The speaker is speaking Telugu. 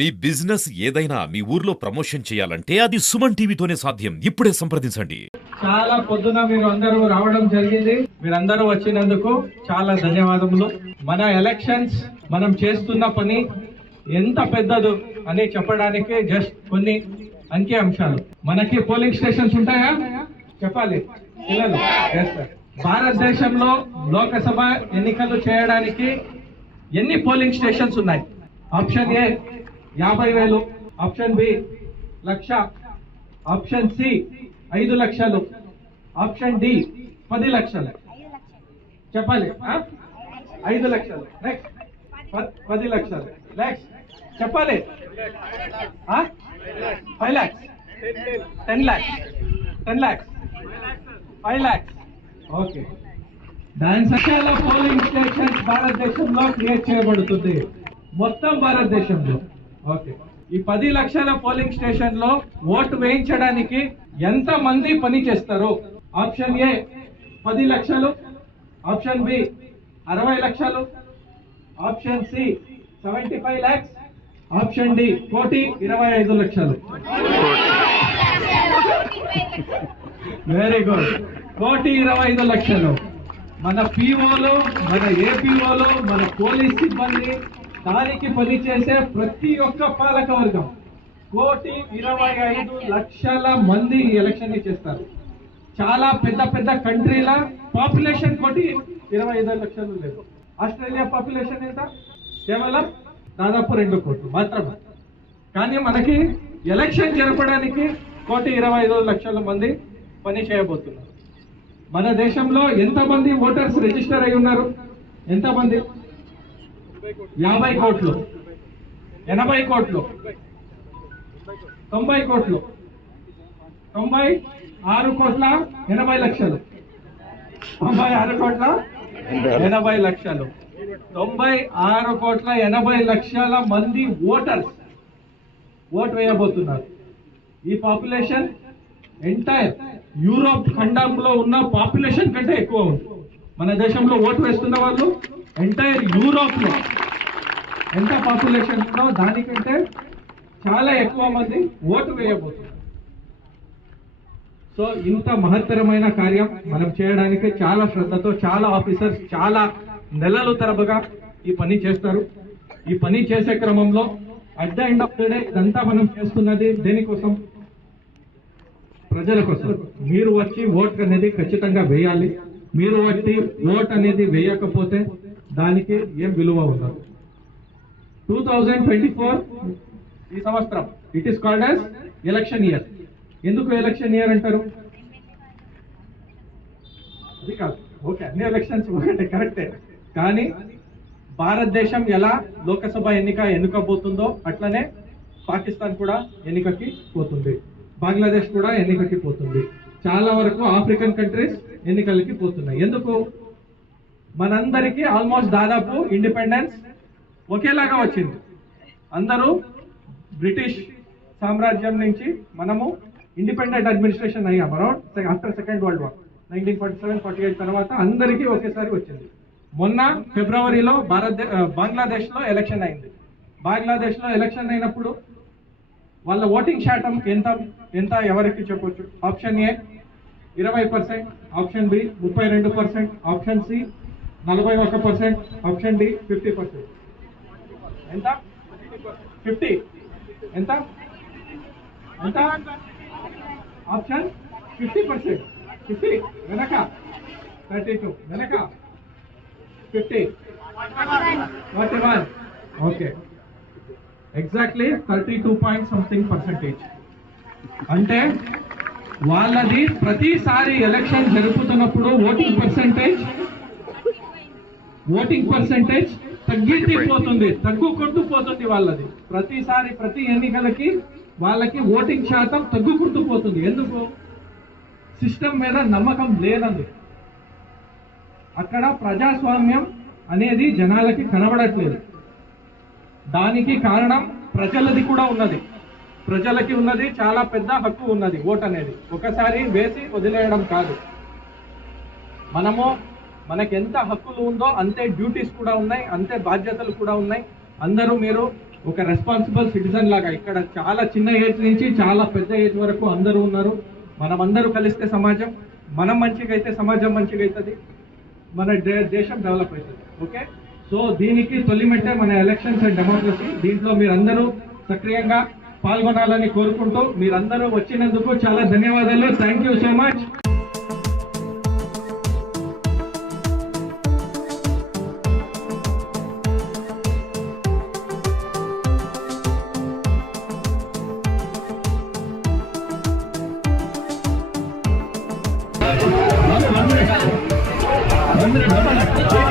మీ బిజినెస్ ఏదైనా మీ ఊర్లో ప్రమోషన్ చేయాలంటే అది సుమన్ టీవీతోనే సాధ్యం. ఇప్పుడే సంప్రదించండి. చాలా పొద్దున మీరు అందరూ రావడం జరిగింది. మీరందరూ వచ్చినందుకు చాలా ధన్యవాదములు. మన ఎలక్షన్స్ మనం చేస్తున్న పని ఎంత పెద్దదో అని చెప్పడానికి జస్ట్ కొన్ని అంకె అంశాలు. మనకి పోలింగ్ స్టేషన్స్ ఉంటాయా చెప్పాలి పిల్లలు. భారతదేశంలో లోకసభ ఎన్నికలు చేయడానికి ఎన్ని పోలింగ్ స్టేషన్స్ ఉన్నాయి? Option A 50,000, option B 1,00,000, option C 5 లక్షలు, ఆప్షన్ డి 10 లక్షలు. చెప్పాలి 5 లక్షలు, నెక్స్ట్ 10 లక్షలు, నెక్స్ట్ చెప్పాలి 5 lakhs, 10 lakhs, 10 lakhs, 5 lakhs. Okay, దాని సంఖ్యలో పోలింగ్ స్టేషన్స్ భారతదేశంలో క్రియేట్ చేయబడుతుంది మొత్తం భారతదేశంలో. ఓకే, ఈ 10 లక్షల పోలింగ్ స్టేషన్ లో ఓటు వేయించడానికి ఎంత మంది పని చేస్తారు? ఆప్షన్ ఏ 10 లక్షలు, ఆప్షన్ బి 60 లక్షలు, option C 75 lakhs, option D 1,25,00,000. Very good, 1,25,00,000. మన పిఓలు, మన ఏపీఓలు, మన పోలీస్ సిబ్బంది, దానికి పనిచేసే ప్రతి ఒక్క పాలక వర్గం 1,25,00,000 మంది ఈ ఎలక్షన్ ని చేస్తారు. చాలా పెద్ద పెద్ద కంట్రీల పాపులేషన్ 1,25,00,000 లేదు. ఆస్ట్రేలియా పాపులేషన్ ఎంత? కేవలం దాదాపు 2 కోట్లు మాత్రమే. కానీ మనకి ఎలక్షన్ జరపడానికి 1,25,00,000 మంది పని చేయబోతున్నారు. మన దేశంలో ఎంతమంది ఓటర్స్ రిజిస్టర్ అయి ఉన్నారు? ఎంతమంది? 50 కోట్లు, 80 కోట్లు, 90 కోట్లు, 96 కోట్ల 80 లక్షలు, 96 కోట్ల 80 లక్షలు, 96 కోట్ల 80 లక్షల మంది ఓటర్స్ ఓటు వేయబోతున్నారు. ఈ పాపులేషన్ ఎంటైర్ యూరోప్ ఖండంలో ఉన్న పాపులేషన్ కంటే ఎక్కువ ఉంది. మన దేశంలో ఓటు వేస్తున్న వాళ్ళు ఎంటైర్ యూరోప్ లో ఎంత పాపులేషన్ ఉందో దానికంటే చాలా ఎక్కువ మంది ఓటు వేయబోతున్నారు. సో ఇంత మహత్తరమైన కార్యం మనం చేయడానికి చాలా శ్రద్ధతో చాలా ఆఫీసర్స్ చాలా నెలలు తరబగా ఈ పని చేస్తారు. ఈ పని చేసే క్రమంలో at the end of the day ఇదంతా మనం చేస్తున్నది దేనికోసం? ప్రజల కోసం. మీరు వచ్చి ఓట్ అనేది ఖచ్చితంగా వేయాలి. మీరు వచ్చి ఓట్ అనేది వేయకపోతే దానికి ఏం విలువ ఉండదు. 2024 ఈ సంవత్సరం it is called as election year. ఎందుకు ఎలక్షన్ ఇయర్ అంటారు? అది కాదు, ఓకే, అన్ని ఎలక్షన్స్ ఒకటే కరెక్టే. కానీ భారతదేశం ఎలా లోకసభ ఎన్నికబోతుందో అట్లనే పాకిస్తాన్ కూడా ఎన్నికకి పోతుంది, బంగ్లాదేశ్ కూడా ఎన్నికకి పోతుంది, చాలా వరకు ఆఫ్రికన్ కంట్రీస్ ఎన్నికలకి పోతున్నాయి. ఎందుకు? మనందరికీ ఆల్మోస్ట్ దాదాపు ఇండిపెండెన్స్ ఒకేలాగా వచ్చింది. అందరూ బ్రిటిష్ సామ్రాజ్యం నుంచి మనము ఇండిపెండెంట్ అడ్మినిస్ట్రేషన్ అయ్యాం around after second world war 1947-48 తర్వాత అందరికీ ఒకేసారి వచ్చింది. మొన్న ఫిబ్రవరిలో బంగ్లాదేశ్ లో ఎలక్షన్ అయింది. బంగ్లాదేశ్ లో ఎలక్షన్ అయినప్పుడు వాళ్ళ ఓటింగ్ శాతం ఎంత ఎవరికి చెప్పొచ్చు? Option A 20%, option B 32%, option C 41%, option D 50%. ఎంత? 50. ఎంత? ఆప్షన్ 50%. 50 వెనక, 32 వెనక, 50, 41. Okay, exactly 32.something%. అంటే వాళ్ళది ప్రతిసారి ఎలక్షన్ జరుపుతున్నప్పుడు ఓటింగ్ పర్సెంటేజ్ తగ్గుకుంటూ పోతుంది వాళ్ళది. ప్రతిసారి ప్రతి ఎన్నికలకి వాళ్ళకి ఓటింగ్ శాతం తగ్గుకుంటూ పోతుంది. ఎందుకు? సిస్టమ్ మీద నమ్మకం లేదండి. అక్కడ ప్రజాస్వామ్యం అనేది జనాలకి కనబడట్లేదు. దానికి కారణం ప్రజలది కూడా ఉన్నది. ప్రజలకి ఉన్నది చాలా పెద్ద హక్కు ఉన్నది. ఓట్ అనేది ఒకసారి వేసి వదిలేయడం కాదు. మనకి ఎంత హక్కులు ఉందో అంతే డ్యూటీస్ కూడా ఉన్నాయి, అంతే బాధ్యతలు కూడా ఉన్నాయి. అందరూ మీరు ఒక రెస్పాన్సిబుల్ సిటిజన్ లాగా ఇక్కడ చాలా చిన్న ఏజ్ నుంచి చాలా పెద్ద ఏజ్ వరకు అందరూ ఉన్నారు. మనం అందరూ కలిస్తే సమాజం, మనం మంచిగా అయితే సమాజం మంచిగా అవుతుంది, మన దేశం డెవలప్ అవుతుంది. ఓకే, సో దీనికి తొలి మెట్టే మన ఎలక్షన్స్ అండ్ డెమోక్రసీ. దీంట్లో మీరందరూ సక్రియంగా పాల్గొనాలని కోరుకుంటూ మీరందరూ వచ్చినందుకు చాలా ధన్యవాదాలు. Thank you so much. One minute.